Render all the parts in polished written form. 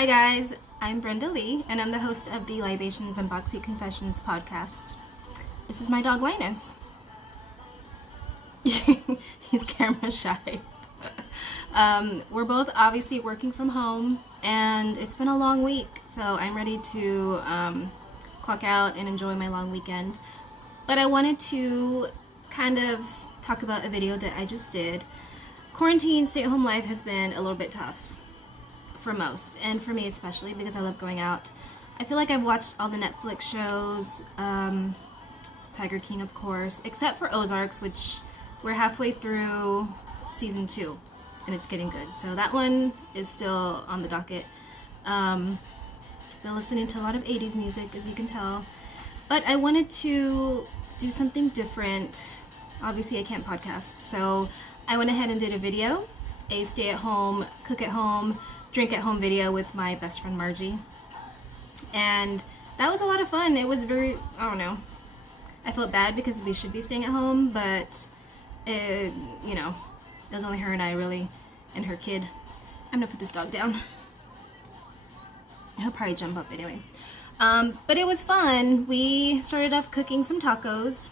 Hi guys, I'm Brenda Lee, and I'm the host of the Libations and Confessions podcast. This is my dog Linus. He's camera shy. We're both obviously working from home, and it's been a long week, so I'm ready to clock out and enjoy my long weekend. But I wanted to kind of talk about a video that I just did. Quarantine, stay-at-home life has been a little bit tough for most, and for me especially, because I love going out. I feel like I've watched all the Netflix shows, Tiger King of course, except for Ozarks, which we're halfway through season 2, and it's getting good. So that one is still on the docket. Been listening to a lot of 80s music, as you can tell, but I wanted to do something different. Obviously I can't podcast, so I went ahead and did a video, a stay-at-home, cook-at-home, drink-at-home video with my best friend Margie, and that was a lot of fun. It was very, I don't know, I felt bad because we should be staying at home, but it was only her and I really, and her kid. I'm gonna put this dog down. He'll probably jump up anyway. But it was fun. We started off cooking some tacos,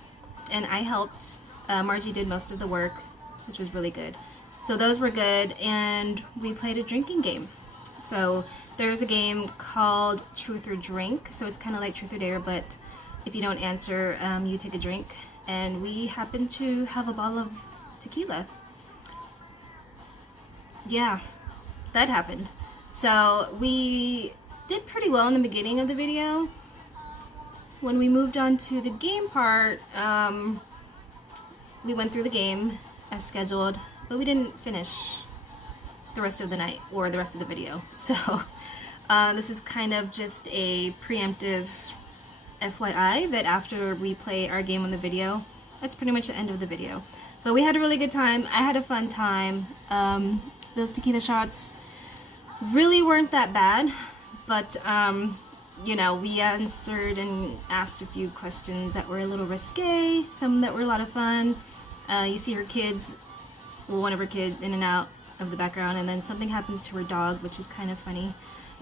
and I helped. Margie did most of the work, which was really good. So those were good, and we played a drinking game. So there's a game called Truth or Drink. So it's kind of like Truth or Dare, but if you don't answer, you take a drink. And we happened to have a bottle of tequila. Yeah, that happened. So we did pretty well in the beginning of the video. When we moved on to the game part, we went through the game as scheduled, but we didn't finish the rest of the night or the rest of the video. So this is kind of just a preemptive FYI that after we play our game on the video, that's pretty much the end of the video. But we had a really good time. I had a fun time. Those tequila shots really weren't that bad, but we answered and asked a few questions that were a little risque, some that were a lot of fun. You see her kids, well, one of her kids in and out of the background, and then something happens to her dog, which is kind of funny.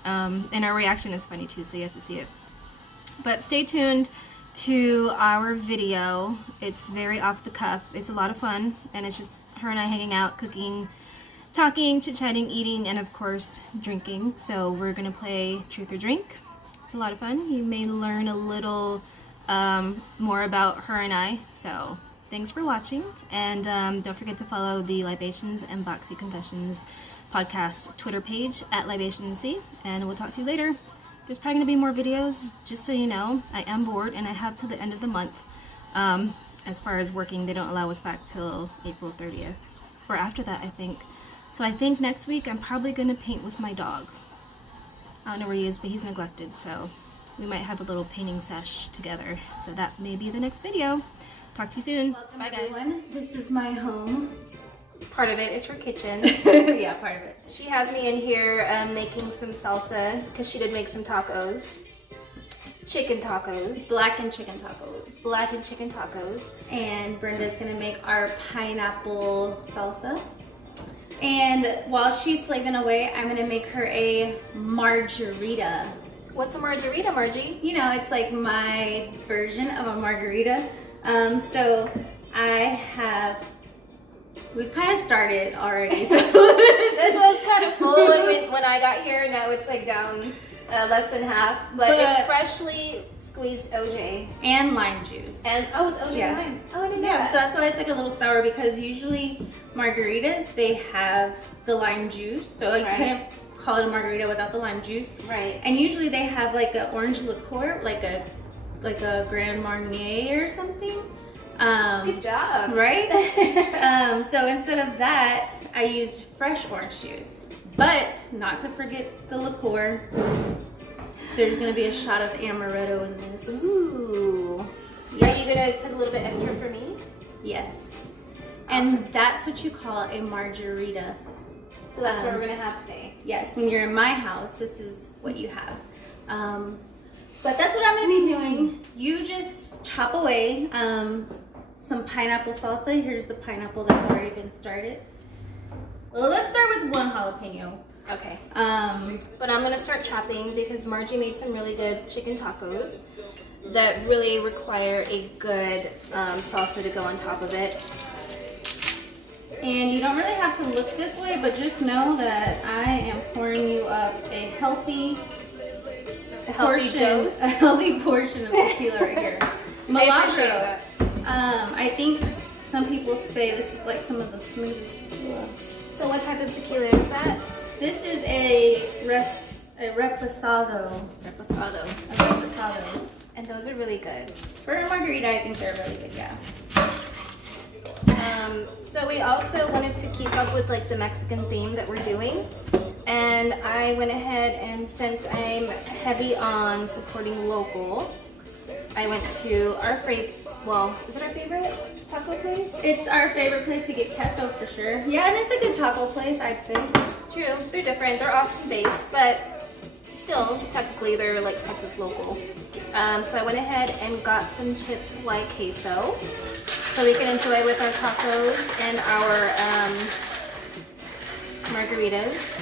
And our reaction is funny too, so you have to see it. But stay tuned to our video. It's very off the cuff. It's a lot of fun, and it's just her and I hanging out, cooking, talking, chit-chatting, eating, and of course drinking. So we're gonna play Truth or Drink. It's a lot of fun. You may learn a little more about her and I. So thanks for watching, and don't forget to follow the Libations and Confessions podcast Twitter page at LibationsC, and we'll talk to you later. There's probably going to be more videos, just so you know. I am bored, and I have till the end of the month. As far as working, they don't allow us back till April 30th, or after that, I think. So I think next week I'm probably going to paint with my dog. I don't know where he is, but he's neglected, so we might have a little painting sesh together. So that may be the next video. Talk to you soon. Welcome, bye, everyone. This is my home. Part of it is her kitchen. Yeah, part of it. She has me in here making some salsa, because she did make some tacos. Chicken tacos. Blackened chicken tacos. Blackened chicken tacos. And Brenda's gonna make our pineapple salsa. And while she's slaving away, I'm gonna make her a margarita. What's a margarita, Margie? You know, it's like my version of a margarita. So we've kind of started already. So this was kind of full when I got here. Now it's like down less than half, but it's freshly squeezed OJ and lime juice. And oh, it's OJ and lime. Oh, I didn't know that. So that's why it's like a little sour, because usually margaritas, they have the lime juice, so you couldn't call it a margarita without the lime juice. Right. And usually they have like an orange liqueur, like a Grand Marnier or something. Good job. Right? So instead of that, I used fresh orange juice. But not to forget the liqueur. There's gonna be a shot of amaretto in this. Ooh. Yeah. Are you gonna put a little bit extra for me? Yes. Awesome. And that's what you call a margarita. So that's what we're gonna have today. Yes, when you're in my house, this is what you have. But that's what I'm gonna be doing. You just chop away some pineapple salsa. Here's the pineapple that's already been started. Well, let's start with one jalapeno. Okay. Um, But I'm gonna start chopping because Margie made some really good chicken tacos that really require a good salsa to go on top of it. and you don't really have to look this way, but just know that I am pouring you up a healthy dose? a healthy portion of tequila right here. I appreciate Milagro. that. I think some people say this is like some of the smoothest tequila. So what type of tequila is that? This is a reposado. Reposado. A reposado. And those are really good. For a margarita, I think they're really good, yeah. So we also wanted to keep up with like the Mexican theme that we're doing. And I went ahead and since I'm heavy on supporting local, I went to our favorite, well, is it our favorite taco place? It's our favorite place to get queso for sure. Yeah, and it's a good taco place, I'd say. True, they're different, they're Austin based, but still, technically they're like Texas local. So I went ahead and got some chips white queso so we can enjoy with our tacos and our margaritas.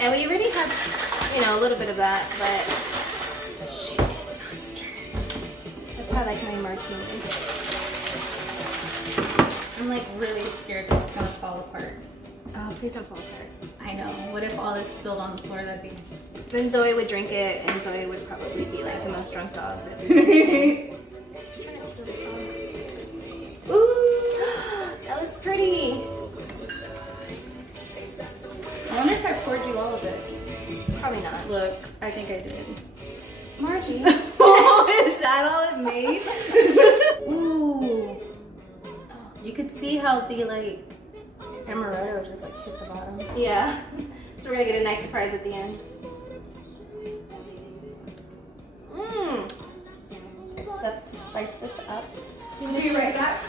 And we already have, you know, a little bit of that, but shit, monster. That's how I like my martini. I'm like really scared this is gonna fall apart. Oh, please don't fall apart. I know. What if all this spilled on the floor? That'd be. Then Zoe would drink it, and Zoe would probably be like the most drunk dog that we've ever seen. Ooh, that looks pretty. I wonder if I poured you all of it. Probably not. Look, I think I did. Margie. Oh, is that all it made? Ooh. You could see how the like amaretto just like hit the bottom. Yeah. So we're gonna get a nice surprise at the end. Mmm. Stuff to spice this up. We'll be right back.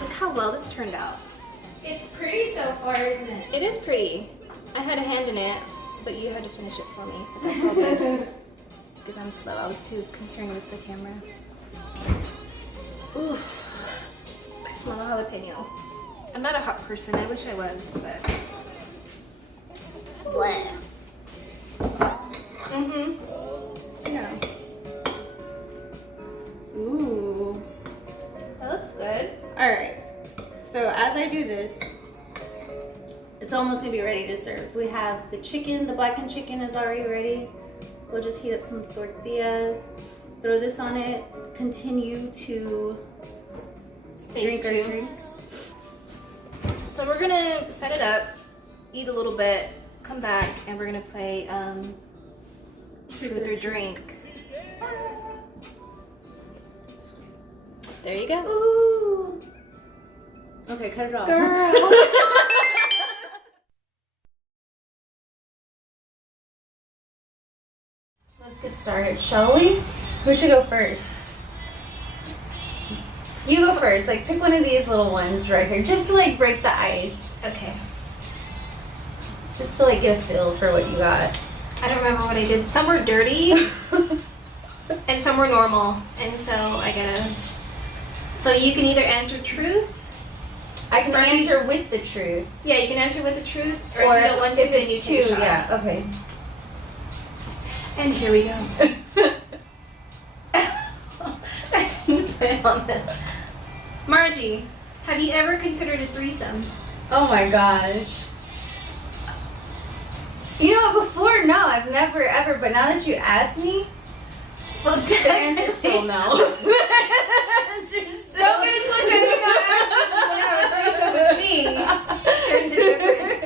Look how well this turned out. It's pretty so far, isn't it? It is pretty. I had a hand in it, but you had to finish it for me. But that's all good. Because I'm slow. I was too concerned with the camera. Ooh. I smell a jalapeno. I'm not a hot person. I wish I was, but. Bleh. Yeah. Ooh. That looks good. Alright. So as I do this, it's almost gonna be ready to serve. We have the chicken, the blackened chicken is already ready. We'll just heat up some tortillas, throw this on it, continue to drink our drinks. So we're gonna set it up, eat a little bit, come back, and we're gonna play Truth or Drink. There you go. Ooh. Okay, cut it off. Girl. Let's get started, shall we? Who should go first? You go first. Like, pick one of these little ones right here, just to like break the ice. Okay. Just to like get a feel for what you got. I don't remember what I did. Some were dirty, and some were normal, and so I gotta. So you can either answer truth. I can Or answer with the truth. Yeah, you can answer with the truth, or if you don't want to, if then it's you take a two, shot. yeah, okay. And here we go. I didn't put it on them. Margie, have you ever considered a threesome? Oh my gosh. You know, before, no, I've never ever, but now that you asked me, Well, the answer's still no. Don't get it twisted. You're not asking if you want to have a threesome with me. There's a difference.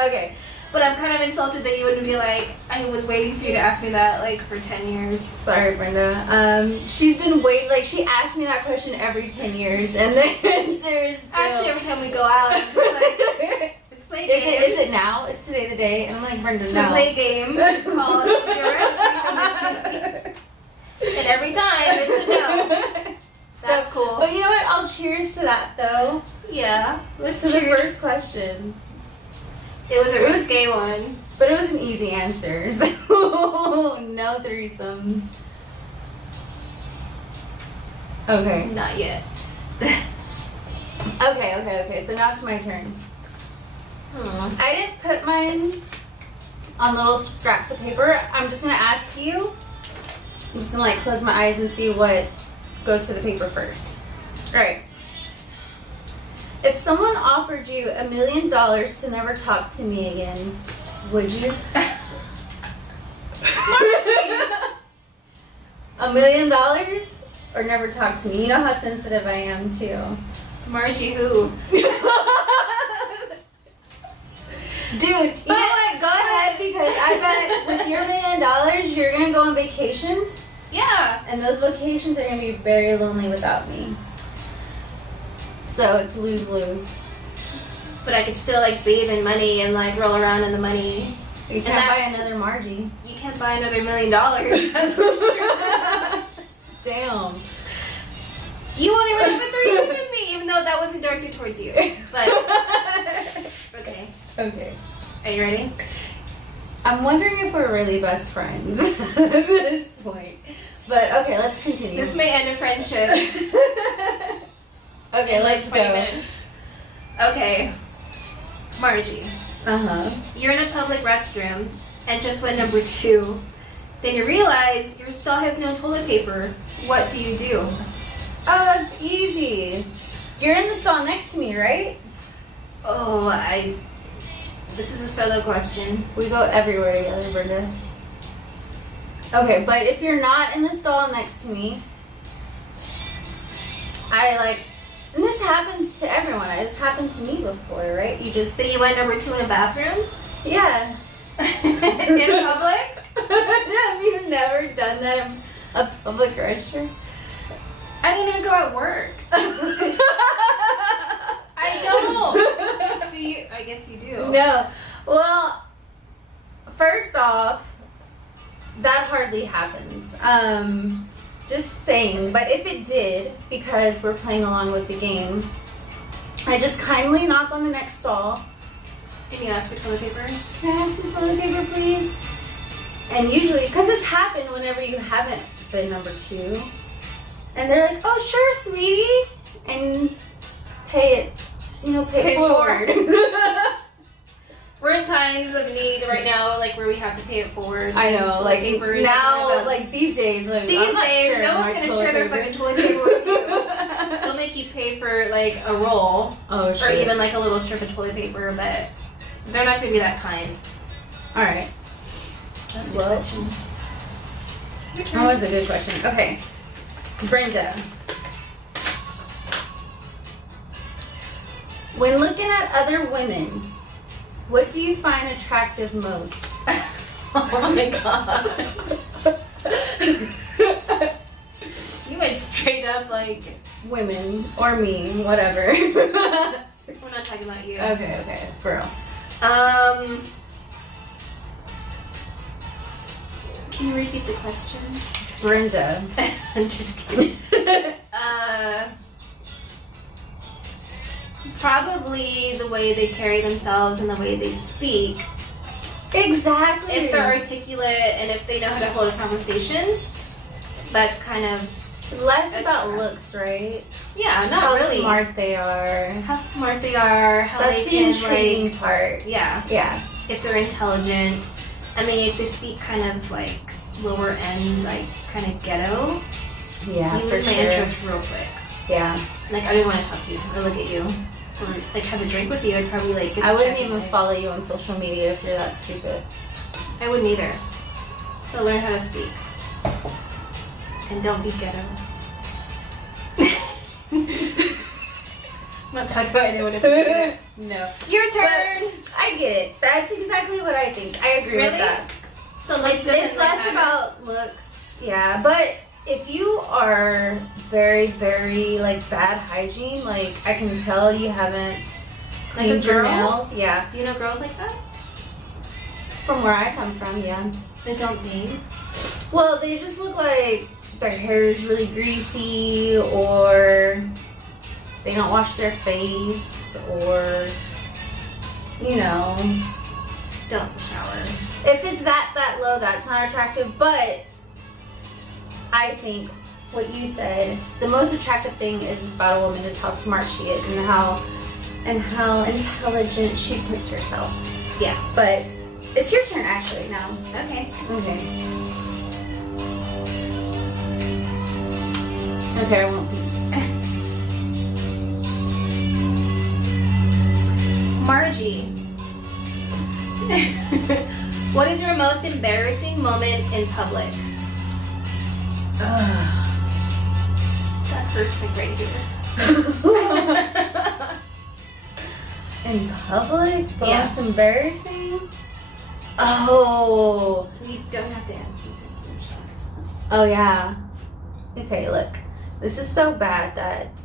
Okay. But I'm kind of insulted that you wouldn't be like, I was waiting for you to ask me that like for 10 years. Sorry, Brenda. She's been waiting, like, she asked me that question every 10 years, and the answer is still... Actually, every time we go out, it's like, it's play game. Is it now? Is today the day? And I'm like, Brenda, It's no. a play game. It's called Guerra. And every time, it's a no. That's cool. But you know what? I'll cheers to that, though. Yeah. Let's To the cheers. first question. It was a risque one. But it was an easy answer. So no threesomes. Okay. Not yet. Okay. So now it's my turn. I didn't put mine on little scraps of paper. I'm just gonna ask you. I'm just gonna like close my eyes and see what goes to the paper first. All right. If someone offered you $1 million to never talk to me again, would you? $1 million or never talk to me? You know how sensitive I am too. Margie, who? Dude, you know what? Go ahead, because I bet with your $1 million, you're gonna go on vacations. Yeah. And those vacations are gonna be very lonely without me. So it's lose-lose. But I could still like bathe in money and like roll around in the money. You can't buy another Margie. You can't buy another $1 million. That's for sure. Damn. You won't even have a threesome with me, even though that wasn't directed towards you. But okay. Okay. Are you ready? I'm wondering if we're really best friends at this point. But okay, let's continue. This may end a friendship. Okay, let's 20 go. minutes. Okay. Margie. Uh-huh. You're in a public restroom and just went number 2. Then you realize your stall has no toilet paper. What do you do? Oh, that's easy. You're in the stall next to me, right? Oh, this is a solo question. We go everywhere together, Brenda. Okay, but if you're not in the stall next to me, and this happens to everyone. It's happened to me before, right? Then you went number 2 in a bathroom? Yeah. In public? Have you never done that in a public restroom? I don't even go at work. I don't. Do you? I guess you do. No. Well, first off, that hardly happens. Just saying. But if it did, because we're playing along with the game, I just kindly knock on the next stall. And you ask for toilet paper? Can I have some toilet paper, please? And usually, because it's happened whenever you haven't been number 2. And they're like, oh, sure, sweetie. And pay it forward. We're in times of need right now, like where we have to pay it forward. I know, like papers now, like these days, like, no one's gonna share their fucking toilet paper with you. They'll make you pay for like a roll, oh, or even like a little strip of toilet paper, but they're not gonna be that kind. All right, That's a good question. that was a good question. Okay, Brenda. When looking at other women, what do you find attractive most? Oh my god. You went straight up like Women or me, whatever. we're not talking about you. Okay, girl. Can you repeat the question? Brenda. I'm just kidding. Probably the way they carry themselves and the way they speak. Exactly. If they're articulate and if they know how to hold a conversation, that's kind of less about looks, right? Yeah, not how really. smart they are. How smart they are. How That's they the can intriguing like, part. Yeah. If they're intelligent. I mean, if they speak kind of like lower end, like kind of ghetto, Yeah, you for lose my sure. interest real quick. Yeah. Like I don't want to talk to you or look at you or like have a drink with you. I'd probably like. Get I wouldn't distracted even by- follow you on social media if you're that stupid. I wouldn't either. So learn how to speak. And don't be ghetto. I'm not talking about anyone in particular. No. Your turn. But I get it. That's exactly what I think. I agree Really? with that. So looks It's doesn't less matter? about looks, yeah. But if you are very, very like bad hygiene, like I can tell you haven't Like a cleaned your girl? nails. Yeah. Do you know girls like that? From where I come from, yeah. They don't bathe. Well, they just look like their hair is really greasy, or they don't wash their face, or Don't shower. if it's that low, that's not attractive. But I think what you said, the most attractive thing is about a woman is how smart she is and how and how intelligent she puts herself. Yeah. But it's your turn actually now. Okay. Okay. Okay, I won't be. Margie. What is your most embarrassing moment in public? That hurts like right here. In public? Yeah. Most embarrassing? Oh. You don't have to answer this. Oh, yeah. Okay, look. This is so bad that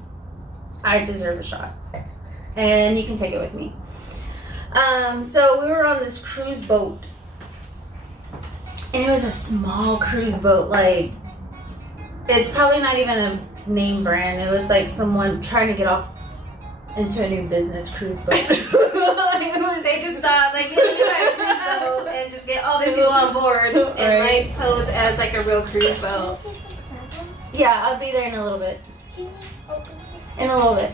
I deserve a shot. And you can take it with me. So we were on this cruise boat. And it was a small cruise boat. Like, it's probably not even a name brand. It was like someone trying to get off into a new business cruise boat. They just thought, like, hey, you buy a cruise boat and just get all these people on board and, like, pose as, like, a real cruise boat. Yeah, I'll be there in a little bit. In a little bit.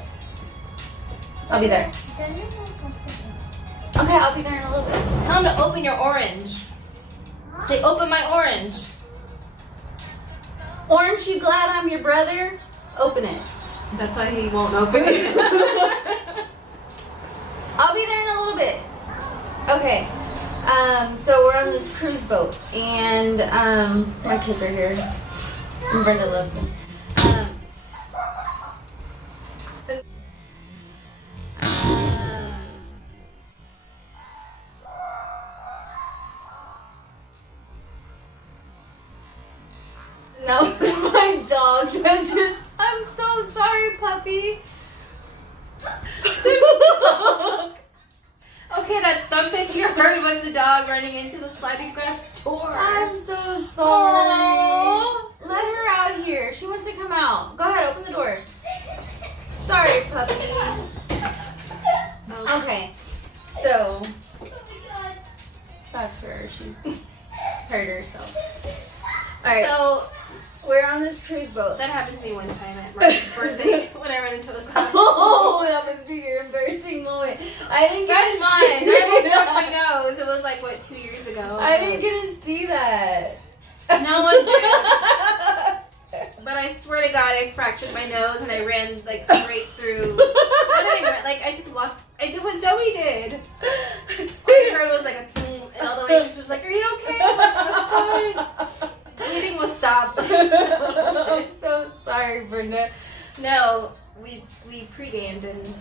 I'll be there. Okay, I'll be there in a little bit. Tell them to open your orange. Say, open my orange. Aren't you glad I'm your brother? Open it. That's why he won't open it. I'll be there in a little bit. Okay. So we're on this cruise boat, and my kids are here. And Brenda loves them. No, it's my dog that just. I'm so sorry, puppy. This dog. Okay, that thump that you heard was the dog running into the sliding glass door. I'm so sorry. Aww. Let her out here. She wants to come out. Go ahead, open the door. Sorry, puppy. Okay, so that's her. She's hurt herself. All right. So we're on this cruise boat. that happened to me one time at Margie's birthday when I ran into the glass. Oh, that must be your embarrassing moment. I didn't get That's to mine. see I almost that. broke my nose. It was like, what, 2 years ago? I didn't get to see that. No one did. But I swear to God, I fractured my nose and I ran like straight through. I just walked. I did what Zoe did. All I heard was like a boom, and all the waitress was like, "Are you okay?" I was like, "I'm fine." Bleeding will stop. I'm so sorry, Brenda. No, we pre-gamed and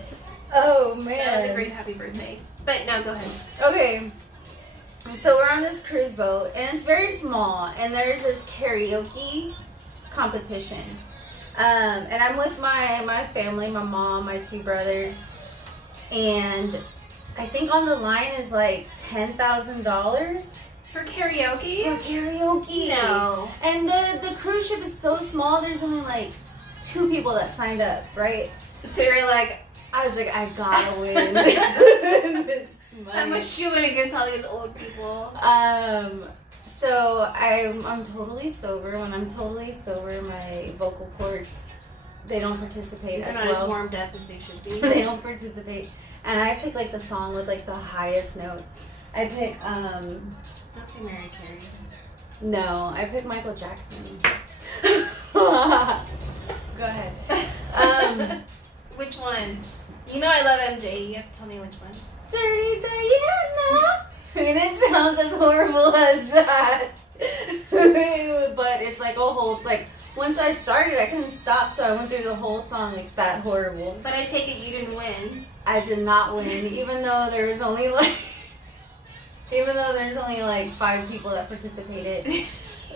Oh that man. was a great happy birthday. But no, go ahead. Okay. So we're on this cruise boat, and it's very small, and there's this karaoke competition. And I'm with my family, my mom, my 2 brothers, and I think on the line is like $10,000 For karaoke? for karaoke. No. And the cruise ship is so small, there's only like 2 people that signed up, right? So you're like, I was like, I gotta win. I'm a shoo-in against all these old people. So I'm totally sober. When I'm totally sober, my vocal cords, they don't participate They're as not well. as warmed up as they should be. They don't participate. And I pick like the song with like the highest notes. I pick Don't say Mary Carey. no, I pick Michael Jackson. Go ahead. Which one? You know I love MJ. You have to tell me which one. Dirty Diana. I mean, it sounds as horrible as that. But it's like a whole, like, once I started, I couldn't stop, so I went through the whole song like that horrible. But I take it you didn't win. I did not win, even though there's only like 5 people that participated.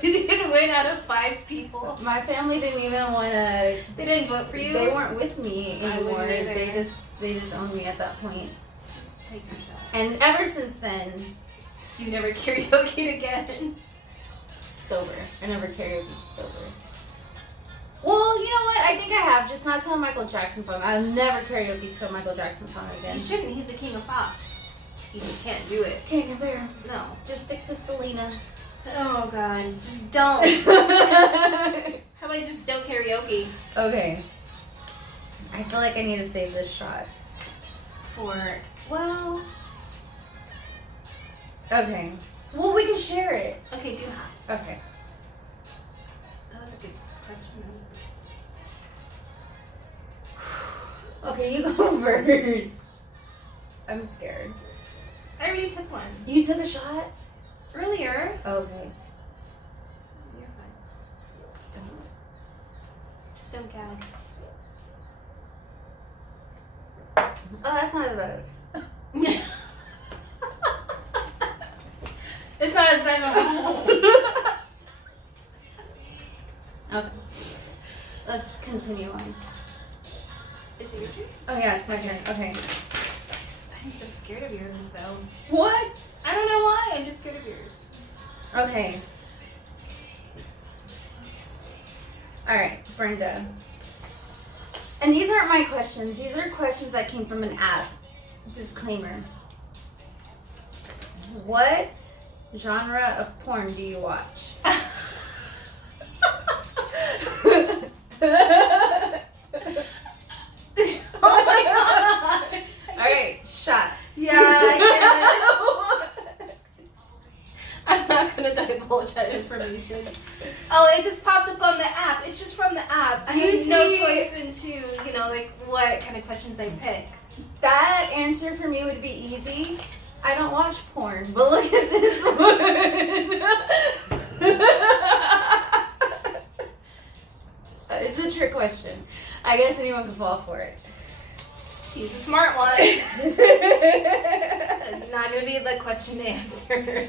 You didn't win out of 5 people. My family didn't even want to. They didn't vote for you? They weren't with me I anymore. wouldn't either. They just owned me at that point. Just take your shot. And ever since then, You never karaoke again. sober. I never karaoke sober. Well, you know what? I think I have, just not to a Michael Jackson song. I'll never karaoke to a Michael Jackson song again. You shouldn't. He's the king of pop. You just can't do it. Can't compare. No. Just stick to Selena. Oh, God. Just don't. How about just don't karaoke? Okay. I feel like I need to save this shot. Or, well, Okay. Well, we can share it. okay, do half. Okay. That was a good question. Okay, you go first. I'm scared. I already took one. You took a shot? Earlier. Okay. You're fine. Just don't gag. Oh, that's not as bad. It's not as bad as Okay. Let's continue on. Is it your turn? Oh yeah, it's my turn. Okay. I'm so scared of yours, though. What? I don't know why. I'm just scared of yours. Okay. Alright, Brenda. And these aren't my questions. These are questions that came from an app. Disclaimer. What genre of porn do you watch? Oh my god! Alright, shot. Yeah, I get it. I'm not gonna divulge that information. Oh, it just popped up on the app. It's just from the app. I You have no see- choice into, you know, like what kind of questions I pick. That answer for me would be easy. I don't watch porn, but look at this one. It's a trick question. I guess anyone can fall for it. She's a smart one. That's not gonna be the question to answer.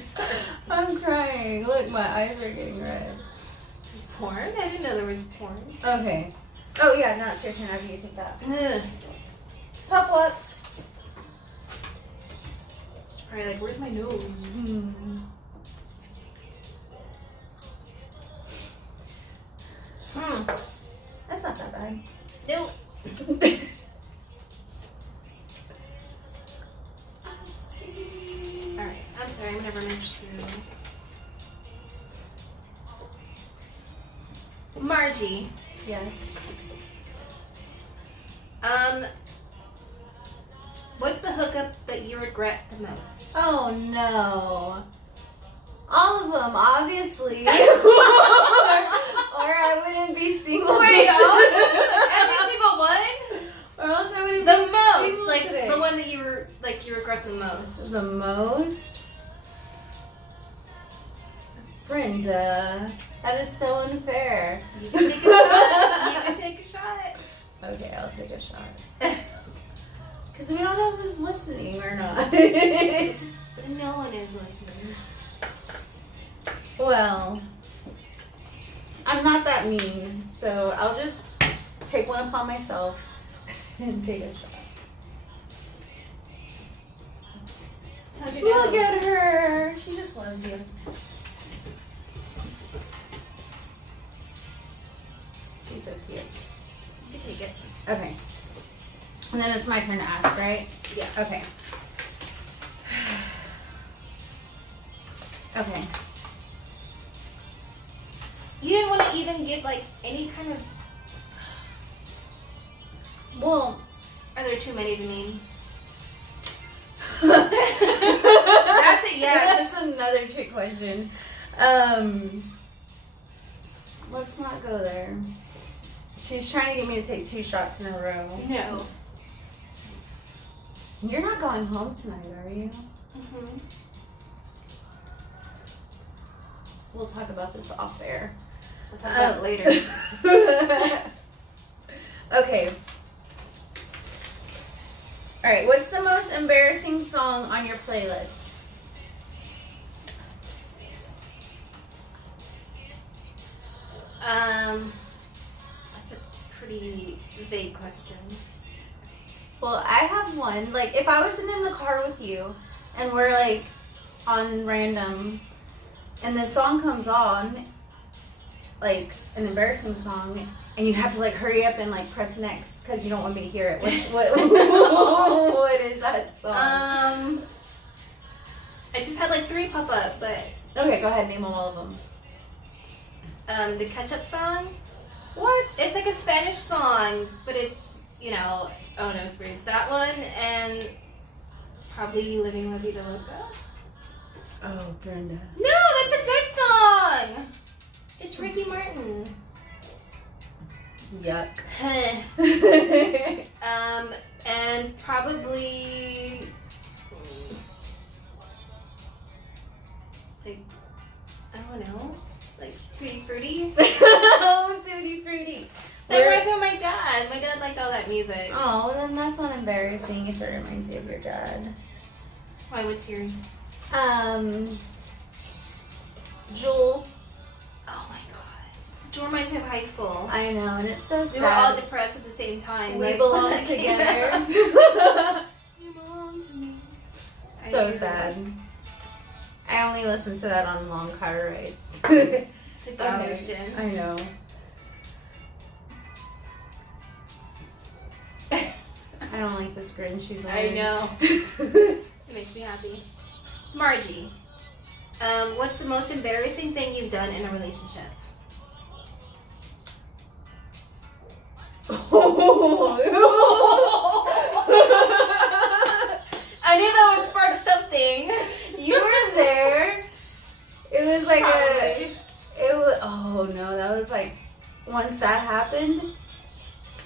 I'm crying. Look, my eyes are getting red. There's porn? I didn't know there was porn. Okay. Oh yeah, now it's your turn after you take that. Ugh. Pop-ups. She's probably like, where's my nose? That's not that bad. Nope. Alright, I'm sorry, I'm gonna rummage through. Margie, Yes. what's the hookup that you regret the most? Oh no. All of them, obviously. or I wouldn't be single. Wait, every single one? Or else I wouldn't The be most, single like today. the one that you regret the most. The most? Brenda, that is so unfair. You can take a shot. You can take a shot. Okay, I'll take a shot. Because we don't know who's listening or not. No one is listening. Well, I'm not that mean, so I'll just take one upon myself and take a shot. How's your Look nose? at her. She just loves you. She's so cute. You can take it. Okay. And then it's my turn to ask, right? Yeah. Okay. Okay. You didn't want to even give like any kind of. Well, Are there too many to name? That's a yes. That's another trick question. Let's not go there. She's trying to get me to take 2 shots in a row. No. You're not going home tonight, are you? Mm-hmm. We'll talk about this off air. We'll talk about it later. Okay. Alright, what's the most embarrassing song on your playlist? That's a pretty vague question. Well, I have one. Like, if I was sitting in the car with you and we're like on random and the song comes on, like an embarrassing song, and you have to like hurry up and like press next because you don't want me to hear it. What what is that song? I just had like 3 pop up, but Okay, go ahead, name all of them. the Ketchup song. What? It's like a Spanish song, but it's you know, oh no, it's weird. That one, and probably Living La Vida Loca. Oh, Brenda. No, that's a good song. It's Ricky Martin. Yuck. And probably like, I don't know, like Tutti Frutti. Oh, Tutti Frutti. That reminds me of my dad. My dad liked all that music. Oh, well, then that's not embarrassing if it reminds you of your dad. Why? What's yours? Jewel. Oh my god. It reminds me of high school. I know, and it's so sad. We were all depressed at the same time. We like, belong when that came together. out. You belong to me. So sad. I only listen to that on long car rides. To Galveston. I know. I don't like this grin she's wearing. I know. It makes me happy. Margie, what's the most embarrassing thing you've done in a relationship? I knew that would spark something. You were there. It was like Probably. oh no, that was like, once that happened,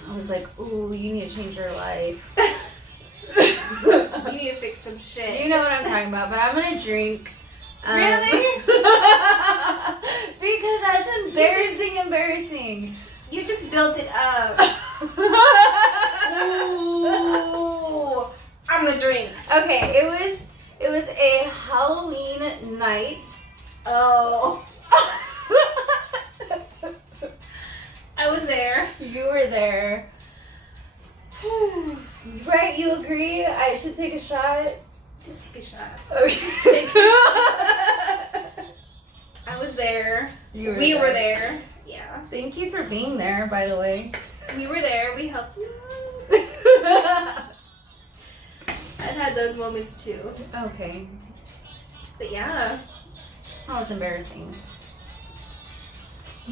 I was like, ooh, you need to change your life. You need to fix some shit. You know what I'm talking about, but I'm gonna drink. Really? Because that's embarrassing. You just built it up. Ooh. I'm gonna drink. Okay, it was a Halloween night. Oh. I was there. You were there. Right, you agree? I should take a shot? Just take a shot. Okay. I was there. We were there. Yeah. Thank you for being there, by the way. We were there. We helped you. I've had those moments too. Okay. But yeah. That was embarrassing.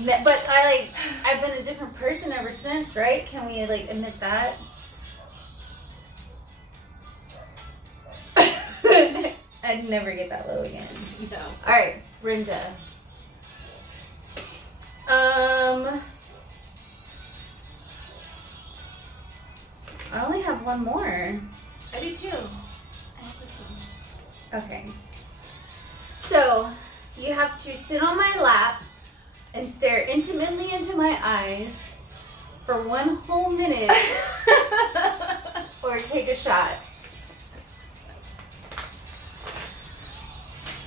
But I've been a different person ever since, right? Can we admit that? I'd never get that low again. No. All right, Brenda. I only have one more. I do too. I have this one. Okay. So, you have to sit on my lap and stare intimately into my eyes for 1 whole minute or take a shot.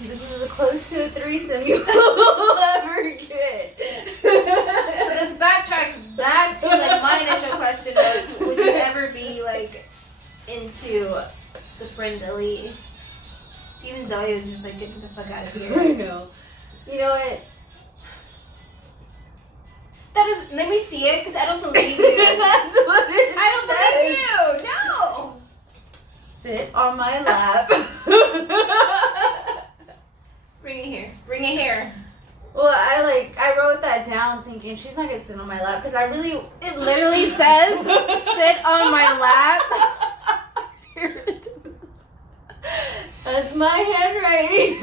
This is as close to a threesome you will ever get. So this backtracks back to my initial question of, would you ever be into the Brenda Lee? Even Zoe was just like, get the fuck out of here. I know. You know what? That is, let me see it, because I don't believe you. That's what it I don't believe you. No. Sit on my lap. Bring it here. Bring it here. Well, I wrote that down thinking she's not gonna sit on my lap because I really. It literally says, sit on my lap. That's my handwriting.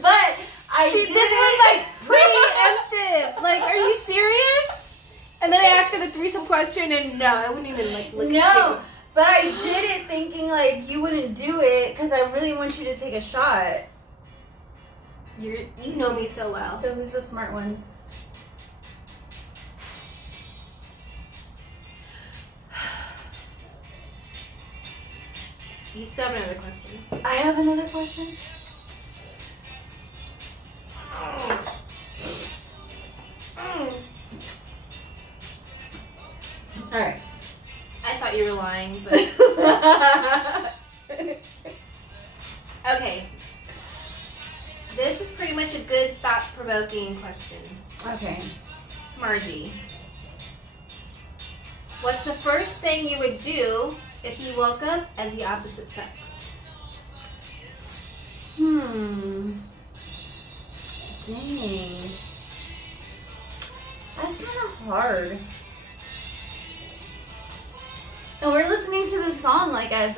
But This was preemptive. Are you serious? And then I asked her the threesome question, and no, I wouldn't even look at you. No, but I did it thinking you wouldn't do it because I really want you to take a shot. You know me so well. So who's the smart one? You still have another question. I have another question. All right. I thought you were lying, but okay. This is pretty much a good thought-provoking question. Okay. Margie, what's the first thing you would do if you woke up as the opposite sex? Dang. That's kind of hard. listening to the song like as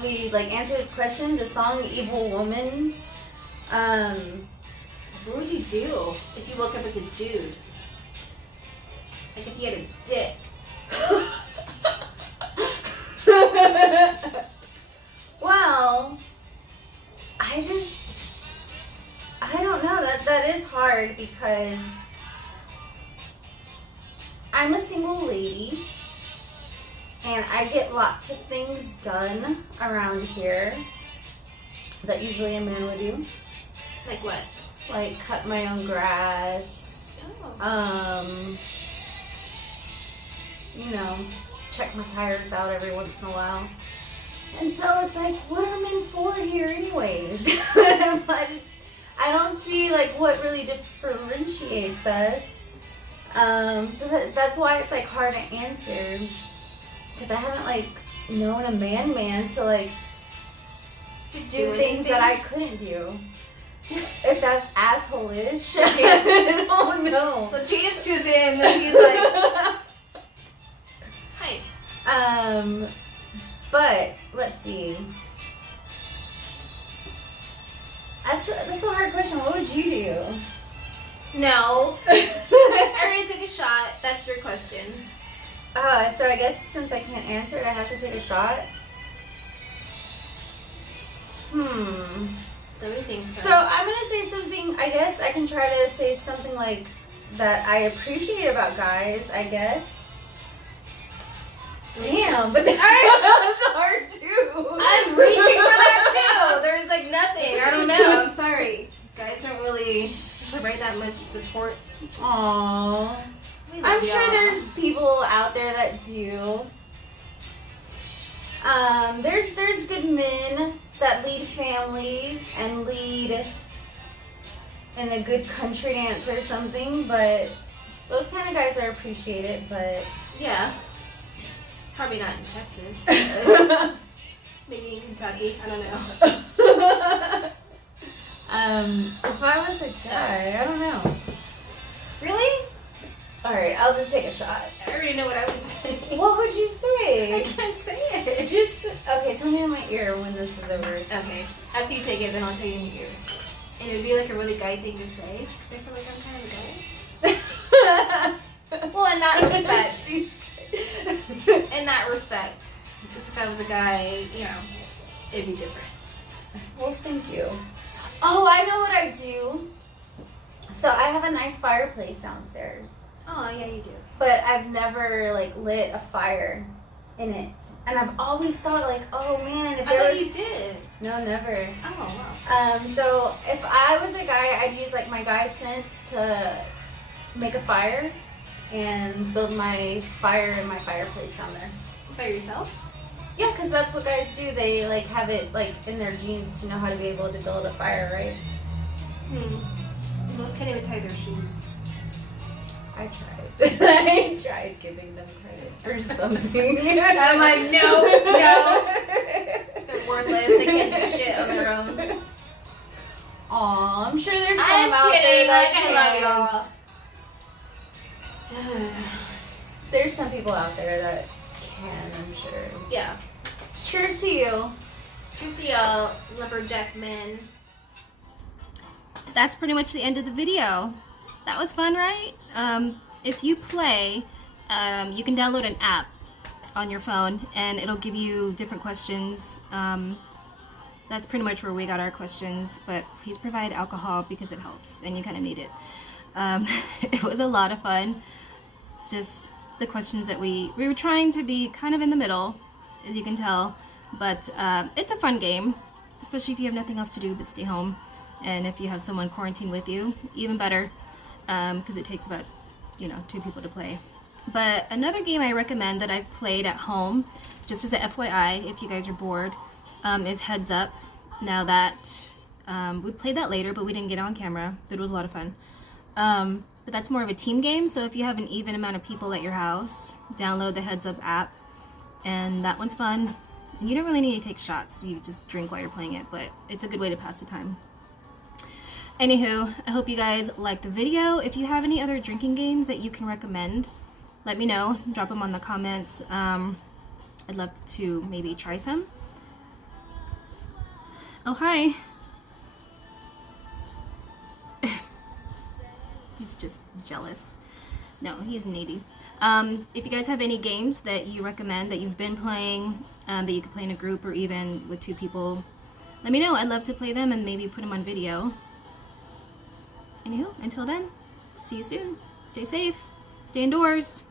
we like answer this question, the song "Evil Woman." What would you do if you woke up as a dude? Like if you had a dick. Well, I don't know. That is hard because I'm a single lady and I get lots of things done around here that usually a man would do. Like what? Like cut my own grass. Oh. You know, check my tires out every once in a while. And so it's like, what are men for here anyways? But I don't see like what really differentiates us. So that's why it's like hard to answer. Because I haven't like known a man to like do things that I couldn't do. If that's asshole-ish. I don't know. So James chooses in and he's like, hi. But let's see. That's a hard question. What would you do? No. I already took a shot. That's your question. So I guess since I can't answer it, I have to take a shot. So many things. So I'm gonna say something. I guess I can try to say something like that I appreciate about guys. I guess. Damn, but that's hard too. I'm reaching for that too. There's like nothing. I don't know. I'm sorry. Guys don't really provide that much support. Aww. I'm sure there's people out there that do. There's good men that lead families and lead in a good country dance or something, but those kind of guys are appreciated, but yeah. Probably not in Texas. Maybe in Kentucky. I don't know. If I was a guy, I don't know. Really? Alright, I'll just take a shot. I already know what I would say. What would you say? I can't say it. Okay, tell me in my ear when this is over. Okay. After you take it, then I'll tell you in your ear. And it would be like a really guy thing to say, because I feel like I'm kind of a guy. Well, in that respect. In that respect. Because if I was a guy, you know, it'd be different. Well, thank you. Oh, I know what I do. So I have a nice fireplace downstairs. Oh, yeah, you do. But I've never, like, lit a fire in it. And I've always thought, like, oh, man, if I there thought was... you did. No, never. Oh, wow. So if I was a guy, I'd use, like, my guy sense to make a fire and build my fire in my fireplace down there. By yourself? Yeah, because that's what guys do. They, like, have it, like, in their genes to know how to be able to build a fire, right? Most can't even tie their shoes. I tried. I tried giving them credit for something. I'm like, no. They're worthless. They can't do shit on their own. Aw, I'm sure there's some I'm out kidding. there that I can. love y'all. There's some people out there that can, I'm sure. Yeah. Cheers to you. Cheers to y'all, lumberjack men. That's pretty much the end of the video. That was fun, right? If you play, you can download an app on your phone and it'll give you different questions. That's pretty much where we got our questions, but please provide alcohol because it helps and you kind of need it. It was a lot of fun. Just the questions that we were trying to be kind of in the middle, as you can tell, but it's a fun game, especially if you have nothing else to do but stay home. And if you have someone quarantined with you, even better, because it takes about, 2 people to play. But another game I recommend that I've played at home, just as a FYI, if you guys are bored, is Heads Up. Now that, we played that later, but we didn't get it on camera, but it was a lot of fun. But that's more of a team game, so if you have an even amount of people at your house, download the Heads Up app, and that one's fun. And you don't really need to take shots, you just drink while you're playing it, but it's a good way to pass the time. Anywho, I hope you guys liked the video. If you have any other drinking games that you can recommend, let me know. Drop them on the comments. I'd love to maybe try some. Oh, hi. He's just jealous. No, he's needy. If you guys have any games that you recommend that you've been playing, that you could play in a group or even with 2 people, let me know. I'd love to play them and maybe put them on video. Anywho, until then, see you soon. Stay safe. Stay indoors.